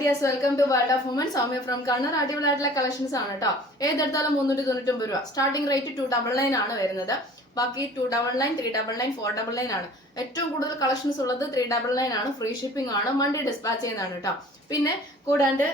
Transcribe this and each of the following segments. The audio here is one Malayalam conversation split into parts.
Dears, welcome to world of woman. Soumya from Kannur. അടിപൊളിയായിട്ടുള്ള കളക്ഷൻസ് ആണ് കേട്ടോ. ഏതെടുത്താലും 399 രൂപ. സ്റ്റാർട്ടിംഗ് റേറ്റ് 299 ആണ് വരുന്നത്. ബാക്കി 299, 399, 499 ആണ്. ഏറ്റവും കൂടുതൽ കളക്ഷൻസ് ഉള്ളത് 399 ആണ്. ഫ്രീ ഷിപ്പിംഗ് ആണ്. മൺഡേ ഡിസ്പാച്ച് ചെയ്യുന്നതാണ് കേട്ടോ. പിന്നെ കൂടാണ്ട്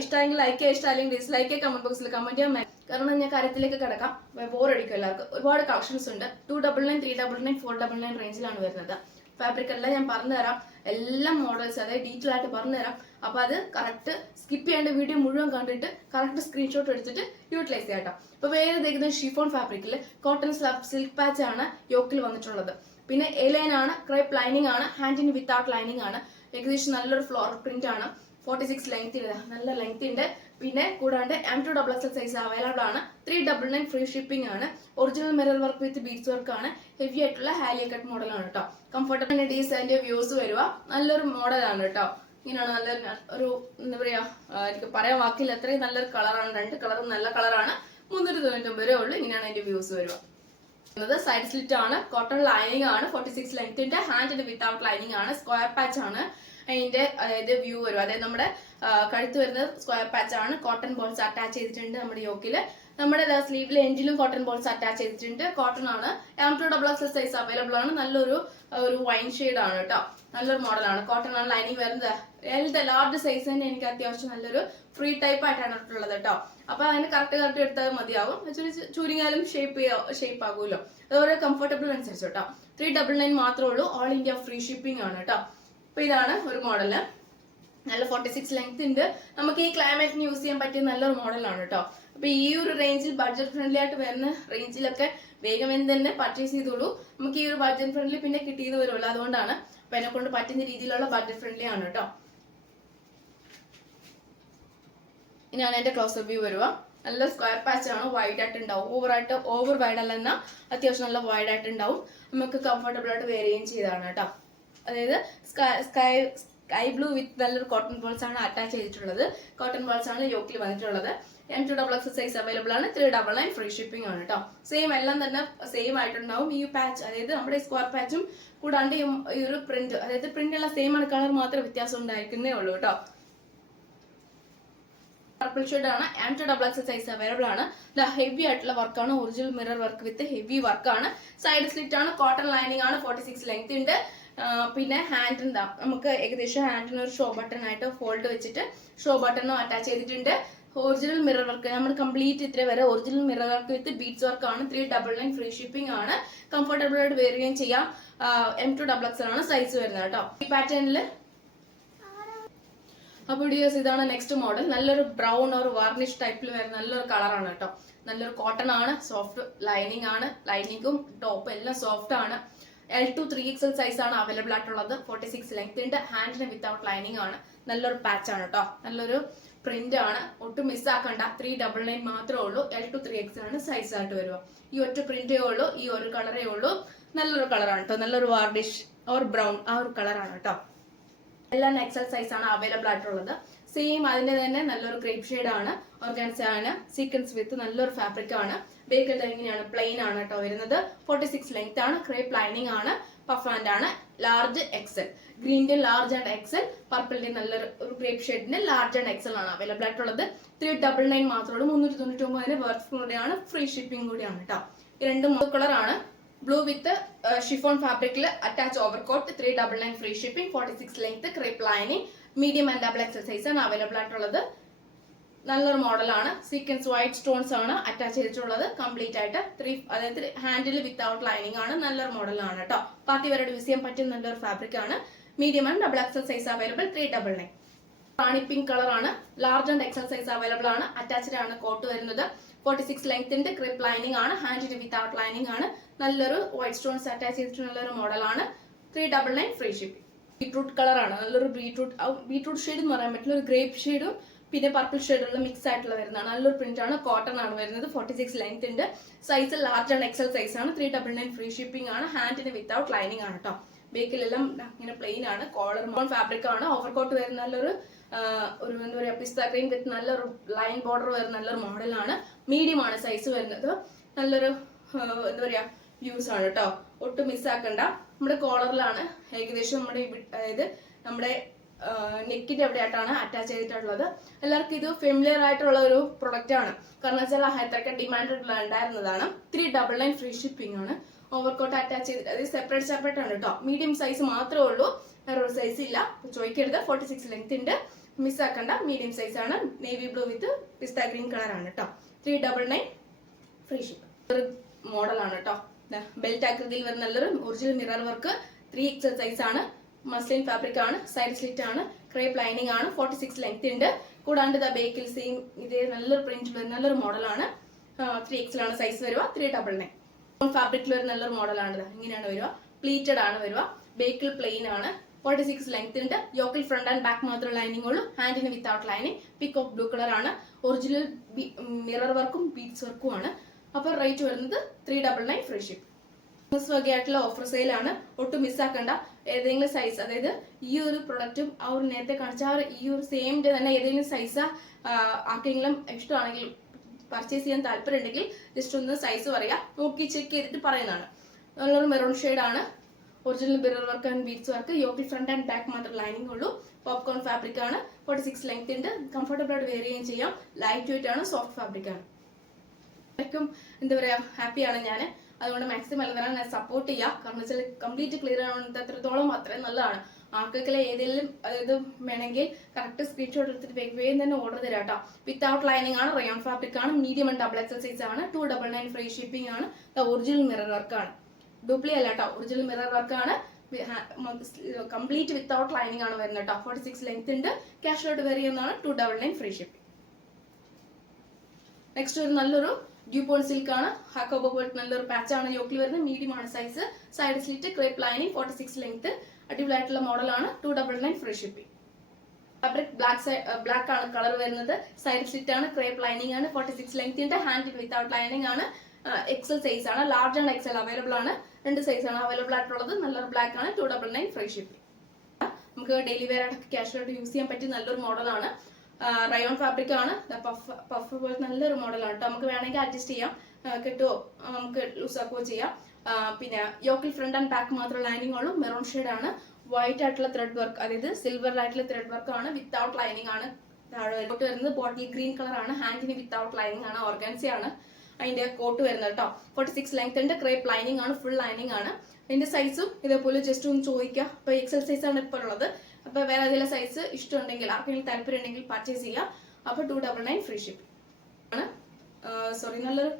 ഇഷ്ടമെങ്കിൽ ലൈക്ക്, ഇഷ്ടമല്ലെങ്കിൽ ഡിസ്ലൈക്ക്, കമന്റ് ബോക്സിൽ കമന്റ് ചെയ്യാൻ. കാരണം ഞാൻ കാര്യത്തിലേക്ക് കിടക്കാം, ബോറടിക്കും എല്ലാവർക്കും. ഒരുപാട് കളക്ഷൻസ് ഉണ്ട്. 299, 399, 499 റേഞ്ചിലാണ് വരുന്നത്. ഫാബ്രിക് എല്ലാം ഞാൻ പറഞ്ഞു തരാം. എല്ലാം മോഡൽസ് അതായത് ഡീറ്റെയിൽ ആയിട്ട് പറഞ്ഞു തരാം. അപ്പൊ അത് കറക്റ്റ് സ്കിപ്പ് ചെയ്യേണ്ട, വീഡിയോ മുഴുവൻ കണ്ടിട്ട് കറക്റ്റ് സ്ക്രീൻഷോട്ട് എടുത്തിട്ട് യൂട്ടിലൈസ് ചെയ്യാം കേട്ടോ. ഇപ്പൊ വേറെ തേക്കുന്നത് ഷിഫോൺ ഫാബ്രിക്കിൽ കോട്ടൺ സിൽക്ക് പാച്ച് ആണ് യോക്കിൽ വന്നിട്ടുള്ളത്. പിന്നെ എ ലൈൻ ആണ്, ക്രേപ്പ് ലൈനിങ് ആണ്, ഹാൻഡിന് വിത്തൗട്ട് ലൈനിങ് ആണ്. ഏകദേശം നല്ലൊരു ഫ്ലോറൽ പ്രിന്റ് ആണ്. 46 ലെങ്ത് ഉണ്ട്, നല്ല ലെങ്ത് ഉണ്ട്. പിന്നെ കൂടാണ്ട് M2XXL സൈസ് അവൈലബിൾ ആണ്. 399 ഫ്രീ ഷിപ്പിംഗ് ആണ്. Original mirror work with beads work ആണ്. ഹെവി ആയിട്ടുള്ള ഹാലിയ കട്ട് മോഡൽ ആണ് കേട്ടോ. കംഫർട്ടബിൾ ഡിസൈൻ്റെ വ്യൂസ് വരുക. നല്ലൊരു മോഡലാണ് കേട്ടോ. ഇങ്ങനെയാണ് നല്ല ഒരു എന്താ പറയാ, എനിക്ക് പറയാൻ വാക്കില്ല, അത്രയും നല്ലൊരു കളറാണ്. രണ്ട് കളറും നല്ല കളറാണ്. 399 രൂപ ഉള്ളൂ. ഇങ്ങനെയാണ് അതിന്റെ വ്യൂസ് വരുക. സൈഡ് സ്ലിറ്റ് ആണ്, കോട്ടൺ ലൈനിങ് ആണ്. 46 ലെങ്ത്തിന്റെ, ഹാൻഡിന്റെ വിത്തൗട്ട് ലൈനിങ് ആണ്. സ്ക്വയർ പാച്ച് ആണ് അതിന്റെ അതായത് വ്യൂ വരും. അതായത് നമ്മുടെ കഴുത്ത് വരുന്നത് സ്ക്വയർ പാച്ച് ആണ്. കോട്ടൺ ബോൾസ് അറ്റാച്ച് ചെയ്തിട്ടുണ്ട് നമ്മുടെ യോക്കില്. നമ്മുടെ സ്ലീവിലെ എൻഡിലും കോട്ടൺ ബോൾസ് അറ്റാച്ച് ചെയ്തിട്ടുണ്ട്. കോട്ടൺ ആണ്. M2XXL സൈസ് അവൈലബിൾ ആണ്. നല്ലൊരു വൈൻ ഷെയ്ഡ് ആണ് കേട്ടോ. നല്ലൊരു മോഡലാണ്. കോട്ടൺ ആണ് ലൈനിങ് വരുന്നത്. ലാർജ് സൈസ് തന്നെ എനിക്ക് അത്യാവശ്യം നല്ലൊരു ഫ്രീ ടൈപ്പ് ആയിട്ടാണ് ഇട്ടുള്ളത് കേട്ടോ. അപ്പൊ അതിന് കറക്റ്റ് എടുത്താൽ മതിയാവും. ചുരുങ്ങിയാലും ഷേപ്പ് ആകുമല്ലോ. അതുപോലെ കംഫർട്ടബിൾ അനുസരിച്ച് കേട്ടോ. 399 മാത്രമേ ഉള്ളൂ. ഓൾ ഇന്ത്യ ഫ്രീ ഷിപ്പിംഗ് ആണ് കേട്ടോ. അപ്പൊ ഇതാണ് ഒരു മോഡല്. നല്ല 46 ലെങ്ത് ഉണ്ട്. നമുക്ക് ഈ ക്ലൈമറ്റിന് യൂസ് ചെയ്യാൻ പറ്റിയ നല്ലൊരു മോഡലാണ് കേട്ടോ. അപ്പൊ ഈ ഒരു റേഞ്ചിൽ ബഡ്ജറ്റ് ഫ്രണ്ട്ലി ആയിട്ട് വരുന്ന റേഞ്ചിലൊക്കെ വേഗം തന്നെ പർച്ചേസ് ചെയ്തോളൂ. നമുക്ക് ഈ ഒരു ബഡ്ജറ്റ് ഫ്രണ്ട്ലി പിന്നെ കിട്ടിയത് വരുമല്ലോ, അതുകൊണ്ടാണ്. അപ്പൊ എന്നെ കൊണ്ട് പറ്റുന്ന രീതിയിലുള്ള ബഡ്ജറ്റ് ഫ്രണ്ട്ലി ആണ് കേട്ടോ. ഇനിയാണ് എന്റെ ക്ലോസ് വ്യൂ വരുക. നല്ല സ്ക്വയർ പാച്ച് ആണ്. വൈഡ് ആയിട്ട് ഉണ്ടാവും. ഓവർ വൈഡ് അല്ല എന്നാൽ അത്യാവശ്യം നല്ല വൈഡ് ആയിട്ട് ഉണ്ടാവും. നമുക്ക് കംഫർട്ടബിൾ ആയിട്ട് വെയർ ചെയ്യുകയും ചെയ്തതാണ് കേട്ടോ. അതായത് സ്കൈ ബ്ലൂ വിത്ത് നല്ലൊരു കോട്ടൺ ബോൾസ് ആണ് അറ്റാച്ച് ചെയ്തിട്ടുള്ളത്. കോട്ടൺ ബോൾസ് ആണ് യോക്കിൽ വന്നിട്ടുള്ളത്. M2XXL സൈസ് അവൈലബിൾ ആണ്. 399 ഫ്രീ ഷിപ്പിംഗ് ആണ് കേട്ടോ. സെയിം എല്ലാം തന്നെ സെയിം ആയിട്ടുണ്ടാവും. ഈ പാച്ച് അതായത് നമ്മുടെ സ്ക്വയർ പാച്ചും കൂടാണ്ട് ഈ ഒരു പ്രിന്റ്, അതായത് പ്രിന്റ് എല്ലാം സെയിം ആണ്. കളർ മാത്രം വ്യത്യാസം ഉണ്ടായിരിക്കുന്നേ ഉള്ളൂ കേട്ടോ. പർപ്പിൾ ഷെയ്ഡ് ആണ്. M2XXL സൈസ് അവൈലബിൾ ആണ്. ഹെവി ആയിട്ടുള്ള വർക്കാണ്. Original mirror work with heavy വർക്കാണ്. സൈഡ് സ്ലിറ്റ് ആണ്. കോട്ടൺ ലൈനിങ് ആണ്. 46 ലെങ്ത് ഉണ്ട്. പിന്നെ ഹാൻഡ് എന്താ, നമുക്ക് ഏകദേശം ഹാൻഡിന് ഒരു ഷോ ബട്ടൺ ആയിട്ട് ഫോൾഡ് വെച്ചിട്ട് ഷോ ബട്ടണും അറ്റാച്ച് ചെയ്തിട്ടുണ്ട്. ഒറിജിനൽ മിറർ വർക്ക് നമ്മൾ കംപ്ലീറ്റ് ഇത്ര വരെ original mirror work with beads work ആണ്. 399 ഫ്രീ ഷിപ്പിംഗ് ആണ്. കംഫർട്ടബിൾ ആയിട്ട് വെയർ ചെയ്യുകയും ചെയ്യാം. M2XXL ആണ് സൈസ് വരുന്നത് കേട്ടോ. ഈ പാറ്റേണില് അപ്പൊ ഡിയേഴ്സ്, ഇതാണ് നെക്സ്റ്റ് മോഡൽ. നല്ലൊരു ബ്രൗൺ ഒരു വാർണിഷ് ടൈപ്പിൽ വരുന്ന നല്ലൊരു കളറാണ് കേട്ടോ. നല്ലൊരു കോട്ടൺ ആണ്. സോഫ്റ്റ് ലൈനിങ് ആണ്. ലൈനിങ്ങും ടോപ്പ് എല്ലാം സോഫ്റ്റ് ആണ്. L2 3XL സൈസ് ആണ് അവൈലബിൾ ആയിട്ടുള്ളത്. 46 ലെങ്ത് ഉണ്ട്. ഹാൻഡിന് വിത്തൗട്ട് ലൈനിങ് ആണ്. നല്ലൊരു പാച്ച് ആണ് കേട്ടോ. നല്ലൊരു പ്രിന്റ് ആണ്. ഒട്ടും മിസ്സാക്കണ്ട. 399 മാത്രമേ ഉള്ളൂ. L2 3XL ആണ് സൈസ് ആയിട്ട് വരുക. ഈ ഒറ്റ പ്രിന്റേ ഉള്ളൂ. ഈ ഒരു കളറേ ഉള്ളൂ. നല്ലൊരു കളറാണ് കേട്ടോ. നല്ലൊരു വാർഡിഷ് ഓർ ബ്രൗൺ ആ ഒരു കളറാണ് കേട്ടോ. എല്ലാം XL സൈസ് ആണ് അവൈലബിൾ ആയിട്ടുള്ളത്. സെയിം അതിന്റെ തന്നെ നല്ലൊരു ക്രേപ്പ് ഷെയ്ഡ് ആണ്. ഓർഗാൻസ ആണ്. സീക്വൻസ് വിത്ത് നല്ലൊരു ഫാബ്രിക് ആണ്. ബേക്കൽ ഇങ്ങനെയാണ്, പ്ലെയിൻ ആണ് കേട്ടോ വരുന്നത്. 46 ലെങ്ത് ആണ്. ക്രേപ്പ് ലൈനിങ് ആണ്. പഫ് ഹാൻഡ് ആണ്. Large XL. ഗ്രീനിന്റെ ലാർജ് ആൻഡ് XL. പർപ്പിളിന്റെ നല്ലൊരു ക്രേപ്പ് ഷെയ്ഡിന്റെ ലാർജ് ആൻഡ് XL ആണ് അവൈലബിൾ ആയിട്ടുള്ളത്. 399 മാത്രമേ ഉള്ളൂ. 399 വർത്ത് കൂടെയാണ്. ഫ്രീ ഷിപ്പിംഗ് കൂടിയാണ് കേട്ടോ. ഈ രണ്ട് കളർ ആണ്. ബ്ലൂ വിത്ത് ഷിഫോൺ ഫാബ്രിക്കിൽ attach overcoat. 399 free shipping. 46 length. Crepe lining. Medium and XL size ആണ് അവൈലബിൾ ആയിട്ടുള്ളത്. നല്ലൊരു മോഡലാണ്. സീക്വൻസ് വൈറ്റ് സ്റ്റോൺസ് ആണ് അറ്റാച്ച് ചെയ്തിട്ടുള്ളത്. കംപ്ലീറ്റ് ആയിട്ട് അതായത് ഹാൻഡിൽ വിത്തൗട്ട് ലൈനിങ് ആണ്. നല്ലൊരു മോഡലാണ് കേട്ടോ. പാർട്ടി വരെ യൂസ് ചെയ്യാൻ പറ്റിയ നല്ലൊരു ഫാബ്രിക് ആണ്. Medium and XL size available. 399. Rani pink colour ആണ്. Large and XL size available ആണ്. അറ്റാച്ച്ഡ് ആണ് കോട്ട് വരുന്നത്. 46 ലെങ്ത്തിന്റെ ക്രിപ്പ് ലൈനിങ് ആണ്. ഹാൻഡിന് വിത്തൗട്ട് ലൈനിങ് ആണ്. നല്ലൊരു വൈറ്റ് സ്റ്റോൺസ് അറ്റാച്ച് ചെയ്തിട്ടുള്ള നല്ലൊരു മോഡലാണ്. 399 ഫ്രീ ഷിപ്പിംഗ്. ബീട്രൂട്ട് കളർ ആണ്. നല്ലൊരു ബീട്രൂട്ട് ഷെയ്ഡ് എന്ന് പറയാൻ പറ്റില്ല. ഒരു ഗ്രേപ്പ് ഷെയ്ഡും പിന്നെ പർപ്പിൾ ഷെയ്ഡുള്ള മിക്സ് ആയിട്ടുള്ള വരുന്നതാണ്. നല്ലൊരു പ്രിന്റ് ആണ്. കോട്ടൺ ആണ് വരുന്നത്. 46 ലെങ്ത് ഉണ്ട്. Size large and XL size ആണ്. 399 ഫ്രീ ഷിപ്പിംഗ് ആണ്. ഹാൻഡിന് വിത്തൗട്ട് ലൈനിങ് ആണ് കേട്ടോ. ബേക്കിലെല്ലാം ഇങ്ങനെ പ്ലെയിൻ ആണ്. കോളർ ഫാബ്രിക് ആണ്. ഓവർകോട്ട് വരുന്ന നല്ലൊരു എന്താ പറയാ, പിസ്ത ക്രീം വിത്ത് നല്ലൊരു ലൈൻ ബോർഡർ വരുന്ന നല്ലൊരു മോഡലാണ്. മീഡിയം ആണ് സൈസ് വരുന്നത്. നല്ലൊരു എന്താ പറയാ വ്യൂസ് ആണ് കേട്ടോ. ഒട്ടും മിസ്സാക്കണ്ട. നമ്മുടെ കോളറിലാണ് ഏകദേശം നമ്മുടെ അതായത് നമ്മുടെ നെക്കിന്റെ എവിടെയായിട്ടാണ് അറ്റാച്ച് ചെയ്തിട്ടുള്ളത്. എല്ലാവർക്കും ഇത് ഫെമിലിയർ ആയിട്ടുള്ള ഒരു പ്രൊഡക്റ്റ് ആണ്. കാരണം വെച്ചാൽ അത്രയ്ക്ക് ഡിമാൻഡ് ഉണ്ടായിരുന്നതാണ്. 399 ഫ്രീ ഷിപ്പിംഗ് ആണ്. ഓവർകോട്ട് അറ്റാച്ച് ചെയ്തിട്ട് അത് സെപ്പറേറ്റ് ആണ് കേട്ടോ. മീഡിയം സൈസ് മാത്രമേ ഉള്ളൂ, വേറൊരു സൈസ് ഇല്ല. ചോദിക്കരുത്. 46 ലെങ്ത് ഉണ്ട്, മിസ്സാക്കണ്ട. മീഡിയം സൈസ് ആണ്. നേവി ബ്ലൂ വിത്ത് പിസ്ത ഗ്രീൻ കളർ ആണ് കേട്ടോ. 399 ഫ്രീ ഷിപ്പ്. ഒരു മോഡലാണ് കേട്ടോ. ബെൽറ്റ് ആകൃതിയിൽ വരുന്ന നല്ലൊരു original mirror work 3XL size ആണ്. മസ്ലിൻ ഫാബ്രിക് ആണ്. സൈഡ് സ്ലിറ്റ് ആണ്. ക്രേപ്പ് ലൈനിങ് ആണ്. 46 ലെങ്ത് ഉണ്ട്. കൂടാണ്ട് ബേക്കിൽ സെയിം ഇതേ നല്ലൊരു പ്രിന്റ് വരുന്ന നല്ലൊരു മോഡലാണ്. 3XL ആണ് സൈസ് വരിക. 399 ഫാബ്രിക്കിൽ വരുന്ന നല്ലൊരു മോഡലാണ്. ഇങ്ങനെയാണ് വരിക. പ്ലീറ്റഡ് ആണ് വരിക. ബേക്കിൽ പ്ലെയിൻ ആണ്. 46 ലെങ്ത് ഉണ്ട്. യോക്കിൽ ഫ്രണ്ട് ആൻഡ് ബാക്ക് മാത്രമേ ലൈനിങ് ഉള്ളൂ. ഹാൻഡിന് without lining. Peacock blue colour ആണ്. ഒറിജിനൽ മിറർ വർക്കും ബീഡ്സ് വർക്കും ആണ്. അപ്പോൾ റേറ്റ് വരുന്നത് 399 ഫ്രീ ഷിപ്പ്. വകയായിട്ടുള്ള ഓഫർ സെയിലാണ്. ഒട്ടും മിസ്സാക്കണ്ട. ഏതെങ്കിലും സൈസ്, അതായത് ഈ ഒരു പ്രൊഡക്റ്റും ആ ഒരു നേരത്തെ കാണിച്ച ഈ ഒരു സെയിം ഡേ തന്നെ ഏതെങ്കിലും സൈസ് ആർക്കെങ്കിലും ഇഷ്ടമാണെങ്കിൽ പർച്ചേസ് ചെയ്യാൻ താല്പര്യം ഉണ്ടെങ്കിൽ ജസ്റ്റ് ഒന്ന് സൈസ് പറയാം, നോക്കി ചെക്ക് ചെയ്തിട്ട് പറയുന്നതാണ്. നല്ലൊരു മെറൂൺ ഷെയ്ഡ് ആണ്. Original mirror work and beads work. യോക്കിൽ ഫ്രണ്ട് ആൻഡ് ബാക്ക് മാത്രം ലൈനിങ് ഉള്ളൂ. പോപ്കോൺ ഫാബ്രിക് ആണ്. 46 ലെങ്ത് ഉണ്ട്. കംഫർട്ടബിൾ ആയിട്ട് വെയർ ചെയ്യുകയും ചെയ്യാം. ലൈറ്റ് വെയിറ്റ് ആണ്. സോഫ്റ്റ് ഫാബ്രിക് ആണ്. എന്താ പറയാ, ഹാപ്പിയാണ് ഞാൻ. അതുകൊണ്ട് മാക്സിമം എല്ലാവരും ഞാൻ സപ്പോർട്ട് ചെയ്യാം. കാരണം വെച്ചാൽ കംപ്ലീറ്റ് ക്ലിയർ ആവുന്നത് അത്രത്തോളം അത്രയും നല്ലതാണ്. ആർക്കെങ്കിലും ഏതെങ്കിലും അതായത് വേണമെങ്കിൽ കറക്റ്റ് സ്ക്രീൻഷോട്ട് എടുത്തിട്ട് വേഗം തന്നെ ഓർഡർ തരാം കേട്ടോ. വിത്തൗട്ട് ലൈനിങ് ആണ്. റയോൺ ഫാബ്രിക് ആണ്. മീഡിയം ആൻഡ് XXL സൈസ് ആണ്. 299 ഫ്രീ ഷിപ്പിംഗ് ആണ്. ഒറിജിനൽ മിറർ വർക്ക് ആണ്. ഡ്യൂപ്ലി അല്ല കേട്ടോ, ഒറിജിനൽ മിറർ വർക്ക് ആണ്. കംപ്ലീറ്റ് വിത്തൗട്ട് ലൈനിങ് ആണ് വരുന്നത് കേട്ടോ. 46 ലെങ്ത് ഉണ്ട്. ക്യാഷ് ഔട്ട് വെയർ ചെയ്യുന്നതാണ്. 299 ഫ്രീ ഷിപ്പിംഗ്. നെക്സ്റ്റ് ഒരു നല്ലൊരു ഡ്യൂപോൺ സിൽക്ക് ആണ്. ഹാക്കോബോ പോലത്തെ നല്ലൊരു പാച്ച് ആണ്. യോക്കിൽ വരുന്നത് മീഡിയം ആണ് size. Side slit, crepe lining, 46 length. അടിപൊളിയായിട്ടുള്ള മോഡലാണ്. 299 ഫ്രീ ഷിപ്പിംഗ്. ഫാബ്രിക് ബ്ലാക്ക് ആണ് കളർ വരുന്നത്. സൈഡ് സ്ലിറ്റ് ആണ്. ക്രേപ്പ് ലൈനിങ് ആണ്. 46 ലെങ്ത് ഉണ്ട്. ഹാൻഡ് വിത്തൗട്ട് ലൈനിങ് ആണ്. XL സൈസ് ആണ്. ലാർജ് ആൻഡ് XL അവൈലബിൾ ആണ്. 2 സൈസ് ആണ് അവൈലബിൾ ആയിട്ടുള്ളത്. നല്ലൊരു ബ്ലാക്ക് ആണ്. 299 ഫ്രീ ഷിപ്പിംഗ്. നമുക്ക് ഡെയിലി വെയർ ആയിട്ട് ക്യാഷ് ആയിട്ട് യൂസ് ചെയ്യാൻ പറ്റിയ നല്ലൊരു മോഡലാണ്. റയോൺ ഫാബ്രിക് ആണ്. പഫ് പോലെ നല്ലൊരു മോഡലാണ് കേട്ടോ. നമുക്ക് വേണമെങ്കിൽ അഡ്ജസ്റ്റ് ചെയ്യാം, കിട്ടുമോ നമുക്ക് ലൂസ് ആക്കുകയോ ചെയ്യാം. പിന്നെ യോക്കിൽ ഫ്രണ്ട് ആൻഡ് ബാക്ക് മാത്രം ലൈനിങ് ഉള്ളൂ. മെറൂൺ ഷെയ്ഡ് ആണ്. വൈറ്റ് ആയിട്ടുള്ള ത്രെഡ് വർക്ക്, അതായത് സിൽവർ ആയിട്ടുള്ള ത്രെഡ് വർക്ക് ആണ്. വിത്തൗട്ട് ലൈനിങ് ആണ്. താഴെ വരുന്നത് ബോട്ടിൽ ഗ്രീൻ കളർ ആണ്. ഹാൻഡിന് വിത്തൗട്ട് ലൈനിങ് ആണ്. ഓർഗൻസി ആണ് അതിന്റെ കോട്ട് വരുന്നത് കേട്ടോ. 46 ലെങ്ത് ഉണ്ട്. ക്രേപ്പ് ലൈനിങ് ആണ്. ഫുൾ ലൈനിങ് ആണ്. അതിന്റെ സൈസും ഇതേപോലെ ജസ്റ്റ് ഒന്ന് ചോദിക്കാം. ഇപ്പൊ XL സൈസ് ആണ് ഇപ്പോൾ ഉള്ളത്. അപ്പൊ വേറെ ഏതെങ്കിലും സൈസ് ഇഷ്ടമുണ്ടെങ്കിൽ ആർക്കെങ്കിലും താല്പര്യം ഉണ്ടെങ്കിൽ പർച്ചേസ് ചെയ്യാം. അപ്പൊ 299 ഫ്രീ ഷിപ്പ് ആണ്. സോറി, നല്ലൊരു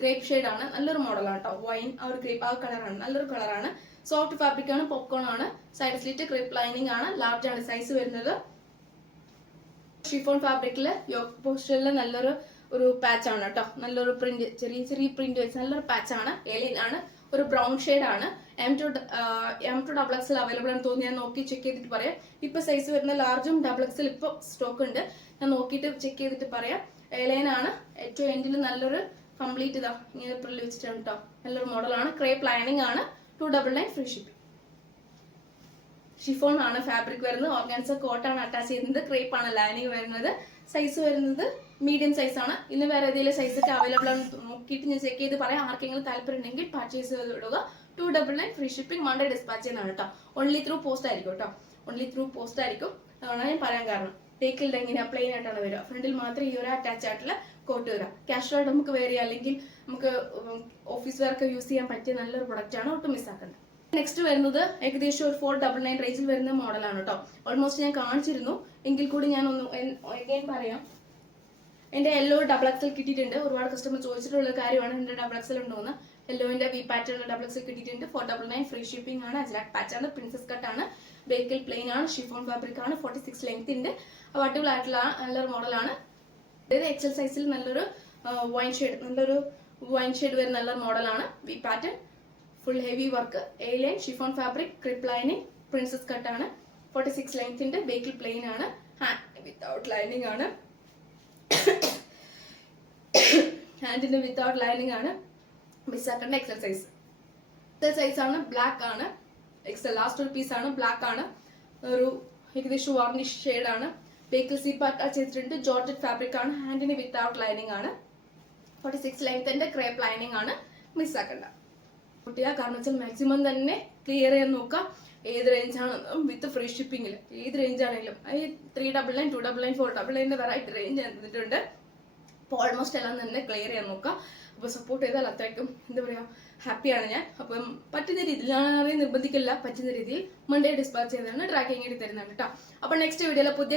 ഗ്രേപ്പ് ഷെയ്ഡ് ആണ്. നല്ലൊരു മോഡലാണ് കേട്ടോ. വൈൻ ആ ഒരു ഗ്രേപ്പ് ആ കളറാണ്. നല്ലൊരു കളറാണ്. സോഫ്റ്റ് ഫാബ്രിക് ആണ്. പോപ്കോൺ ആണ്. സൈഡ് സ്ലിറ്റ്, ക്രേപ്പ് ലൈനിങ് ആണ്. ലാർജ് ആണ് സൈസ് വരുന്നത്. ഷിഫോൺ ഫാബ്രിക്കില് യോക്ക് പോസ്റ്ററിൽ നല്ലൊരു പാച്ച് ആണ് കേട്ടോ. നല്ലൊരു പ്രിന്റ്, ചെറിയ ചെറിയ പ്രിന്റ് വെച്ച് നല്ലൊരു പാച്ച് ആണ്. ഏലിയൻ ആണ്. ഒരു ബ്രൗൺ ഷെയ്ഡ് ആണ്. M2 XXL അവൈലബിൾ ആണെന്ന് തോന്നി. ഞാൻ നോക്കി ചെക്ക് ചെയ്തിട്ട് പറയാം. ഇപ്പൊ സൈസ് വരുന്ന ലാർജും XXL ഇപ്പൊ സ്റ്റോക്ക് ഉണ്ട്. ഞാൻ നോക്കിയിട്ട് ചെക്ക് ചെയ്തിട്ട് പറയാം. ഏലിയൻ ആണ്. ഏറ്റവും എൻഡിൽ നല്ലൊരു കംപ്ലീറ്റ് ഇതാ ഇങ്ങനെ പ്രില്ല് വെച്ചിട്ടാണ് കേട്ടോ. നല്ലൊരു മോഡലാണ്. ക്രേപ്പ് ലൈനിങ് ആണ്. 299 ഫ്രീ ഷിപ്പിംഗ്. ഷിഫോൺ ആണ് ഫാബ്രിക് വരുന്നത്. ഓർഗാൻസ കോട്ടാണ് അറ്റാച്ച് ചെയ്യുന്നത്. ക്രേപ്പ് ആണ് ലൈനിങ് വരുന്നത്. സൈസ് വരുന്നത് മീഡിയം സൈസ് ആണ്. ഇന്ന് വേറെ ഏതെങ്കിലും സൈസ് ഒക്കെ അവൈലബിൾ ആണ് നോക്കിയിട്ട് ഞാൻ ചെക്ക് ചെയ്ത് പറയാം. ആർക്കെങ്കിലും താല്പര്യം ഉണ്ടെങ്കിൽ പർച്ചേസ് ചെയ്ത് വിടുക. 299 ഫ്രീ ഷിപ്പിംഗ്. മൺഡേ ഡിസ്പാച്ച് ചെയ്യുന്നതാണ് കേട്ടോ. ഓൺലി ത്രൂ പോസ്റ്റ് ആയിരിക്കും കേട്ടോ. ഓൺലി ത്രൂ പോസ്റ്റ് ആയിരിക്കും. അതാണ് ഞാൻ പറയാൻ കാരണം. ബേക്കിൽ എങ്ങനെയാ പ്ലെയിൻ ആയിട്ടാണ് വരിക. ഫ്രണ്ടിൽ മാത്രം ഈ ഒരു അറ്റാച്ച് ആയിട്ടുള്ള കോട്ട് വരിക. ക്യാഷ് ആയിട്ട് നമുക്ക് വേറെ അല്ലെങ്കിൽ നമുക്ക് ഓഫീസ് വെയർക്ക് യൂസ് ചെയ്യാൻ പറ്റിയ നല്ലൊരു പ്രൊഡക്റ്റ് ആണ്. ഒട്ടും മിസ്സാക്കണ്ട. നെക്സ്റ്റ് വരുന്നത് ഏകദേശം ഒരു 499 റേഞ്ചിൽ വരുന്ന മോഡലാണ് കേട്ടോ. ഓൾമോസ്റ്റ് ഞാൻ കാണിച്ചിരുന്നു, എങ്കിൽ കൂടി ഞാൻ ഒന്ന് again പറയാം. എന്റെ യെല്ലോ XXL കിട്ടിയിട്ടുണ്ട്. ഒരുപാട് കസ്റ്റമർ ചോദിച്ചിട്ടുള്ള കാര്യമാണ് എന്റെ XXL ഉണ്ടോന്ന്. യെല്ലോന്റെ വി പാറ്റേൺ XXL കിട്ടിയിട്ടുണ്ട്. 499 ഫ്രീ ഷിപ്പിംഗ് ആണ്. അജ്ലാക് പാച്ച് ആണ്. പ്രിൻസസ് കട്ട് ആണ്. ബേക്കിൽ പ്ലെയിൻ ആണ്. ഷിഫോൺ ഫാബ്രിക് ആണ്. 46 ലെങ്ത് ഉണ്ട്. അടിപൊളിയായിട്ടുള്ള നല്ലൊരു മോഡലാണ്. അതായത് XL സൈസിൽ നല്ലൊരു വൈൻ ഷെയ്ഡ് വരുന്ന നല്ലൊരു മോഡലാണ്. V pattern, full heavy work, alien, chiffon fabric, crepe lining, princess cut ആണ്. 46 ലെങ്ത് ഉണ്ട്. ബേക്കിൽ പ്ലെയിൻ ആണ്. വിത്തൗട്ട് ലൈനിങ് ആണ്. ഹാൻഡിന് വിത്തൗട്ട് ലൈനിങ് ആണ്. മിസ്സാക്കേണ്ട XL സൈസ്. XL സൈസ് ആണ്. ബ്ലാക്ക് ആണ്. XL ലാസ്റ്റ് ഒരു പീസ് ആണ്. ബ്ലാക്ക് ആണ്. ഒരു ഏകദേശം വാർണിഷ് ഷെയ്ഡ് ആണ്. ബേക്കിൽ സീപ്പ് അറ്റാച്ച് ചെയ്തിട്ടുണ്ട്. ജോർജറ്റ് ഫാബ്രിക് ആണ്. ഹാൻഡിന് വിത്തൗട്ട് ലൈനിങ് ആണ്. 46 ലെങ്ത് ഉണ്ട്. ക്രേപ്പ് ലൈനിങ് ആണ്. മിസ്സാക്കണ്ട. കുട്ടിയാ കാരണം വെച്ചാൽ മാക്സിമം തന്നെ ക്ലിയർ ചെയ്യാൻ നോക്കുക. ഏത് റേഞ്ചാണ് വിത്ത് ഫ്രീ ഷിപ്പിംഗിൽ ഏത് റേഞ്ച് ആണെങ്കിലും ഈ 399, 299, 499 വെറൈറ്റി റേഞ്ച് തന്നിട്ടുണ്ട്. അപ്പോൾ ഓൾമോസ്റ്റ് എല്ലാം തന്നെ ക്ലിയർ ചെയ്യാൻ നോക്കുക. അപ്പോൾ സപ്പോർട്ട് ചെയ്താൽ അത്രയ്ക്കും എന്താ പറയുക ഹാപ്പിയാണ് ഞാൻ. അപ്പം പറ്റുന്ന രീതിയിൽ ഞാൻ നിർബന്ധിക്കില്ല, പറ്റുന്ന രീതിയിൽ മൺഡേ ഡിസ്പാച്ച് ചെയ്താണ് ട്രാക്കിംഗ് ആയിട്ട് തരുന്നുണ്ട് കേട്ടോ. അപ്പോൾ നെക്സ്റ്റ് വീഡിയോയിൽ പുതിയ